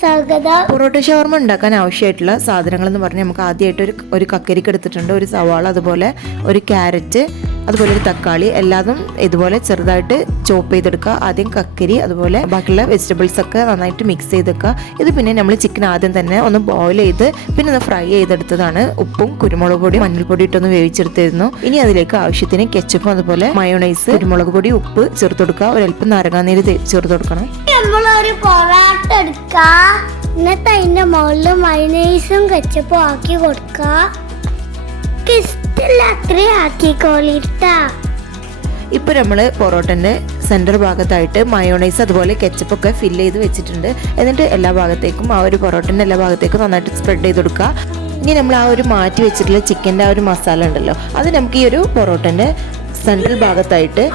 സ്വാഗതം. പൊറോട്ട ഷവർമ ഉണ്ടാക്കാൻ ആവശ്യമായിട്ടുള്ള സാധനങ്ങൾ എന്ന് പറഞ്ഞാൽ നമുക്ക് ആദ്യമായിട്ട് ഒരു ഒരു കക്കരിക്ക് എടുത്തിട്ടുണ്ട് ഒരു സവാള അതുപോലെ ഒരു ക്യാരറ്റ് അതുപോലെ ഒരു തക്കാളി എല്ലാതും ഇതുപോലെ ചെറുതായിട്ട് ചോപ്പ് ചെയ്തെടുക്കുക. ആദ്യം കക്കരി അതുപോലെ ബാക്കിയുള്ള വെജിറ്റബിൾസ് ഒക്കെ നന്നായിട്ട് മിക്സ് ചെയ്തെടുക്കുക. ഇത് പിന്നെ നമ്മൾ ചിക്കൻ ആദ്യം തന്നെ ഒന്ന് ബോയിൽ ചെയ്ത് പിന്നെ ഒന്ന് ഫ്രൈ ചെയ്തെടുത്തതാണ്. ഉപ്പും കുരുമുളക് പൊടി മഞ്ഞൾപ്പൊടി ഇട്ടൊന്ന് വേവിച്ചെടുത്തിരുന്നു. ഇനി അതിലേക്ക് ആവശ്യത്തിന് കെച്ചപ്പും അതുപോലെ മയോണൈസ് കുരുമുളക് പൊടി ഉപ്പ് ചേർത്ത് കൊടുക്കുക. ഒരല്പം നാരങ്ങാനീര് ചേർത്ത് കൊടുക്കണം. നമ്മളൊരു പൊറാട്ട എടുക്ക. എന്നിട്ട് അതിന്റെ മുകളിൽ മൈനൈസും കച്ചപ്പും ആക്കി കൊടുക്ക. ഇഷ്ടമില്ല അത്രയും ആക്കിക്കോളിട്ടാ. ഇപ്പോൾ നമ്മൾ ഭാഗത്തായിട്ട് മയോണൈസ് അതുപോലെ കെച്ചപ്പ് ഒക്കെ ഫില്ല് ചെയ്ത് വെച്ചിട്ടുണ്ട്. എന്നിട്ട് എല്ലാ ഭാഗത്തേക്കും ആ ഒരു പൊറോട്ടന്റെ എല്ലാ ഭാഗത്തേക്കും നന്നായിട്ട് സ്പ്രെഡ് ചെയ്ത് കൊടുക്കുക. ഇനി നമ്മൾ ആ ഒരു മാറ്റി വെച്ചിട്ടുള്ള ചിക്കന്റെ ആ ഒരു മസാല ഉണ്ടല്ലോ അത് നമുക്ക് ഈ ഒരു പൊറോട്ടന്റെ സെൻട്രൽ ഭാഗത്തായിട്ട്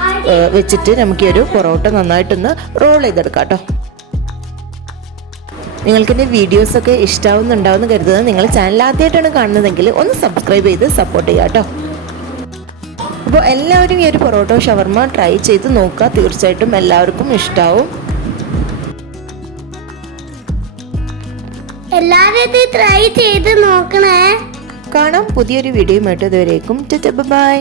വെച്ചിട്ട് നമുക്ക് ഈ ഒരു പൊറോട്ട നന്നായിട്ടൊന്ന് റോൾ ചെയ്തെടുക്കാം കേട്ടോ. നിങ്ങൾക്ക് എന്റെ വീഡിയോസൊക്കെ ഇഷ്ടാവുന്നുണ്ടാവുമെന്ന് കരുതുന്നത് നിങ്ങൾ ചാനൽ ആദ്യമായിട്ടാണ് കാണുന്നതെങ്കിൽ ഒന്ന് സബ്സ്ക്രൈബ് ചെയ്ത് സപ്പോർട്ട് ചെയ്യാം കേട്ടോ. അപ്പോൾ എല്ലാവരും ഈ ഒരു പൊറോട്ടോ ഷവർമ ട്രൈ ചെയ്ത് നോക്കുക. തീർച്ചയായിട്ടും എല്ലാവർക്കും ഇഷ്ടാവും. ട്രൈ ചെയ്ത് നോക്കണേ. കാണാം പുതിയൊരു വീഡിയോയുമായിട്ട് ഇതുവരേക്കും. ബൈ.